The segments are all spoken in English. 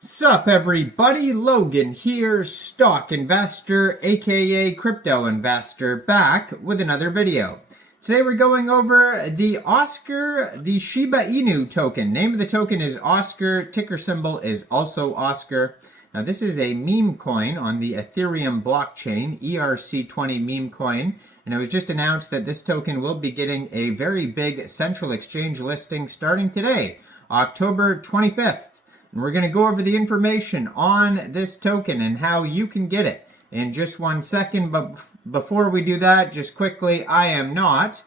Sup everybody, Logan here, stock investor aka crypto investor, back with another video. Today we're going over the Shiba Inu token. Name of the token is Oscar, ticker symbol is also Oscar. Now this is a meme coin on the Ethereum blockchain, ERC20 meme coin, and it was just announced that this token will be getting a very big central exchange listing starting today, October 25th. And we're going to go over the information on this token and how you can get it in just 1 second. But before we do that, just quickly, I am not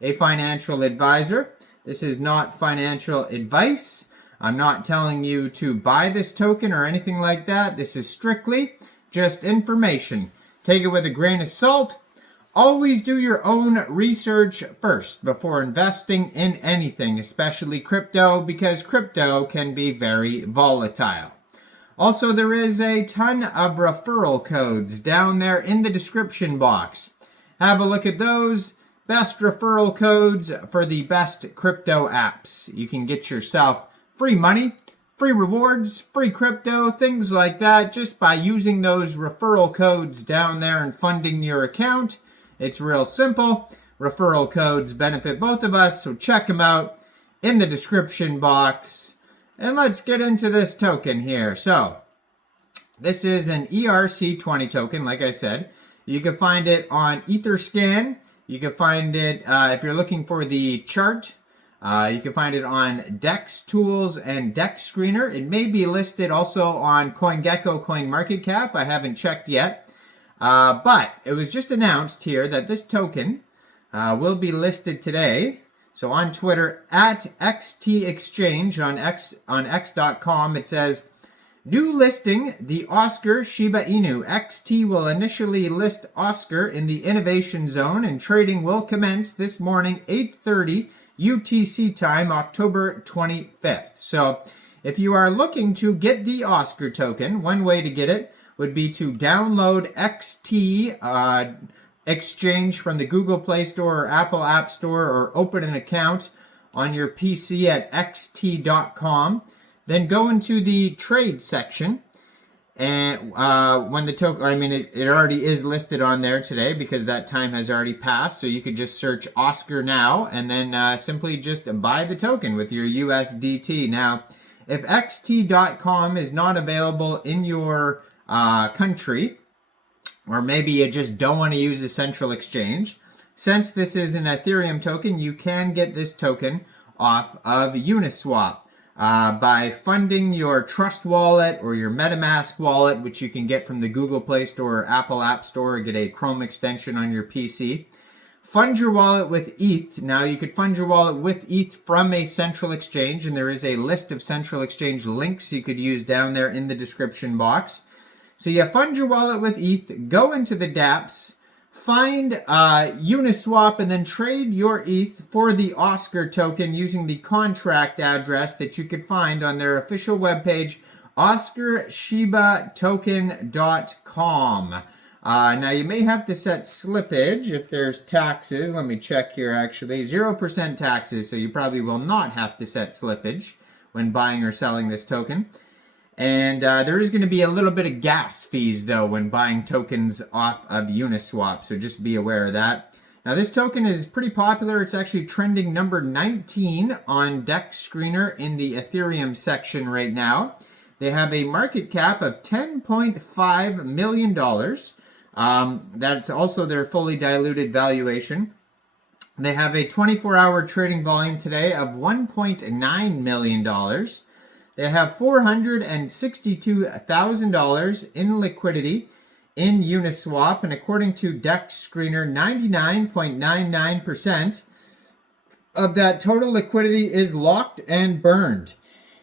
a financial advisor. This is not financial advice. I'm not telling you to buy this token or anything like that. This is strictly just information. Take it with a grain of salt. Always do your own research first before investing in anything, especially crypto, because crypto can be very volatile. Also, there is a ton of referral codes down there in the description box. Have a look at those. Best referral codes for the best crypto apps. You can get yourself free money, free rewards, free crypto, things like that, just by using those referral codes down there and funding your account. It's real simple. Referral codes benefit both of us, so check them out in the description box. And let's get into this token here. So, this is an ERC20 token, like I said. You can find it on Etherscan. You can find it, if you're looking for the chart, you can find it on DEX Tools and DEX Screener. It may be listed also on CoinGecko, CoinMarketCap. I haven't checked yet. But it was just announced here that this token will be listed today. So on Twitter, at XT Exchange on X.com, it says, new listing, the Oscar Shiba Inu. XT will initially list Oscar in the innovation zone, and trading will commence this morning, 8:30 UTC time, October 25th. So if you are looking to get the Oscar token, one way to get it would be to download XT Exchange from the Google Play Store or Apple App Store, or open an account on your PC at xt.com. Then go into the trade section, and when the token, it already is listed on there today because that time has already passed. So you could just search Oscar now and then simply just buy the token with your USDT. Now, if xt.com is not available in your country, or maybe you just don't want to use a central exchange, since this is an Ethereum token, you can get this token off of Uniswap by funding your Trust wallet or your MetaMask wallet, which you can get from the Google Play Store or Apple App Store, or get a Chrome extension on your PC. Fund your wallet with ETH. Now, you could fund your wallet with ETH from a central exchange, and there is a list of central exchange links you could use down there in the description box. So you fund your wallet with ETH, go into the dApps, find Uniswap, and then trade your ETH for the Oscar token using the contract address that you could find on their official webpage, OscarShibaToken.com. Now you may have to set slippage if there's taxes. Let me check here actually. 0% taxes, so you probably will not have to set slippage when buying or selling this token. And there is going to be a little bit of gas fees, though, when buying tokens off of Uniswap, so just be aware of that. Now, this token is pretty popular. It's actually trending number 19 on DEX Screener in the Ethereum section right now. They have a market cap of $10.5 million. That's also their fully diluted valuation. They have a 24-hour trading volume today of $1.9 million. They have $462,000 in liquidity in Uniswap, and according to DEX Screener, 99.99% of that total liquidity is locked and burned.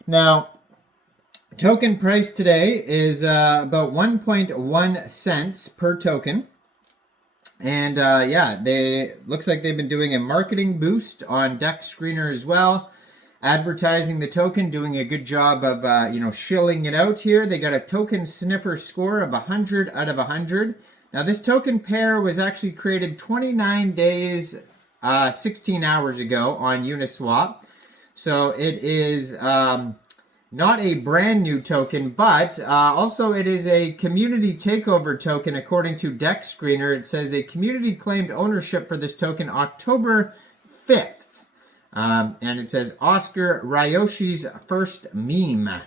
Now, token price today is about 1.1 cents per token. And looks like they've been doing a marketing boost on DEX Screener as well, advertising the token, doing a good job of shilling it out here. They got a token sniffer score of 100 out of 100. Now, this token pair was actually created 29 days, 16 hours ago on Uniswap. So it is not a brand new token, but also it is a community takeover token according to Dex Screener. It says a community claimed ownership for this token October 5th. And it says Oscar Ryoshi's first meme.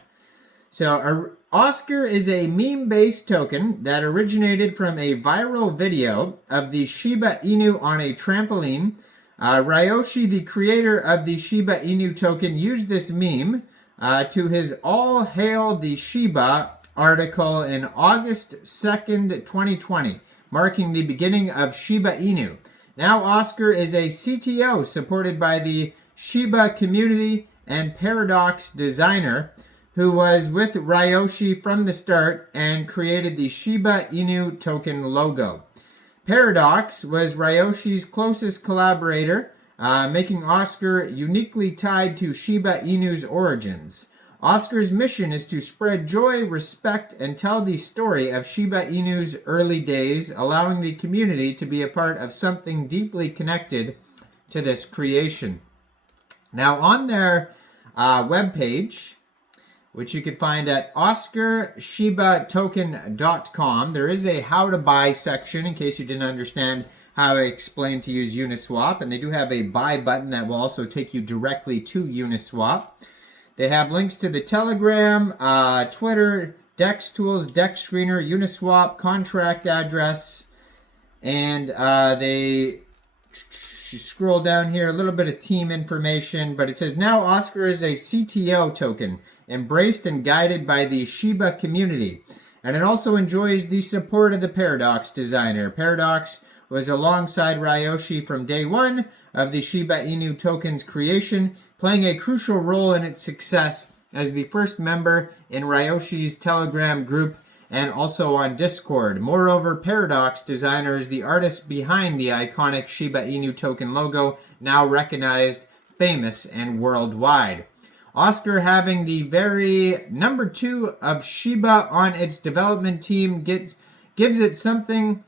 So Oscar is a meme-based token that originated from a viral video of the Shiba Inu on a trampoline. Ryoshi, the creator of the Shiba Inu token, used this meme to his All Hail the Shiba article in August 2nd, 2020, marking the beginning of Shiba Inu. Now Oscar is a CTO supported by the Shiba community and Paradox designer who was with Ryoshi from the start and created the Shiba Inu token logo. Paradox was Ryoshi's closest collaborator, making Oscar uniquely tied to Shiba Inu's origins. Oscar's mission is to spread joy, respect, and tell the story of Shiba Inu's early days, allowing the community to be a part of something deeply connected to this creation. Now, on their webpage, which you can find at OscarShibaToken.com, there is a how to buy section in case you didn't understand how I explained to use Uniswap, and they do have a buy button that will also take you directly to Uniswap. They have links to the Telegram, Twitter, Dex Tools, Dex Screener, Uniswap, contract address, and they scroll down here, a little bit of team information, but it says now Oscar is a CTO token, embraced and guided by the Shiba community, and it also enjoys the support of the Paradox designer. Paradox was alongside Ryoshi from day one of the Shiba Inu token's creation, playing a crucial role in its success as the first member in Ryoshi's Telegram group and also on Discord. Moreover, Paradox designer is the artist behind the iconic Shiba Inu token logo, now recognized, famous, and worldwide. Oscar, having the very number 2 of Shiba on its development team, gives it something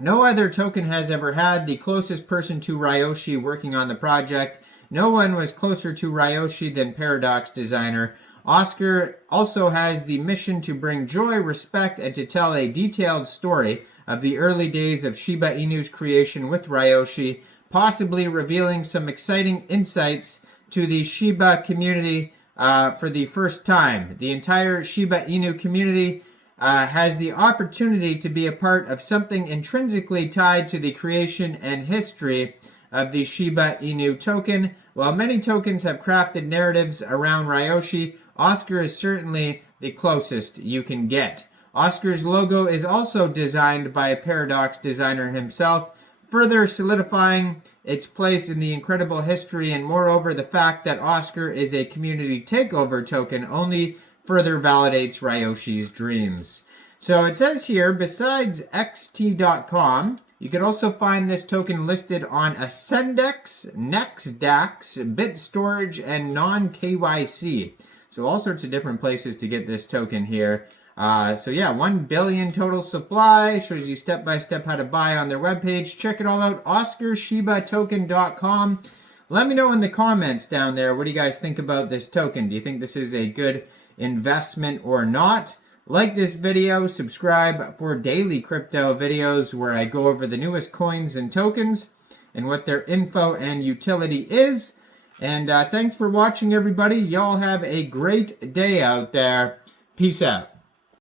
no other token has ever had. The closest person to Ryoshi working on the project. No one was closer to Ryoshi than Paradox designer. Oscar also has the mission to bring joy, respect, and to tell a detailed story of the early days of Shiba Inu's creation with Ryoshi, possibly revealing some exciting insights to the Shiba community for the first time. The entire Shiba Inu community has the opportunity to be a part of something intrinsically tied to the creation and history of the Shiba Inu token. While many tokens have crafted narratives around Ryoshi, Oscar is certainly the closest you can get. Oscar's logo is also designed by a Paradox designer himself, further solidifying its place in the incredible history, and moreover, the fact that Oscar is a community takeover token only further validates Ryoshi's dreams. So it says here, besides xt.com, you can also find this token listed on Ascendex, NextDAX, BitStorage, and non-KYC. So all sorts of different places to get this token here. So yeah, 1 billion total supply. Shows you step-by-step how to buy on their webpage. Check it all out, OscarShibaToken.com. Let me know in the comments down there, what do you guys think about this token? Do you think this is a good investment or not? Like this video, subscribe for daily crypto videos where I go over the newest coins and tokens and what their info and utility is. And thanks for watching, everybody. Y'all have a great day out there. Peace out.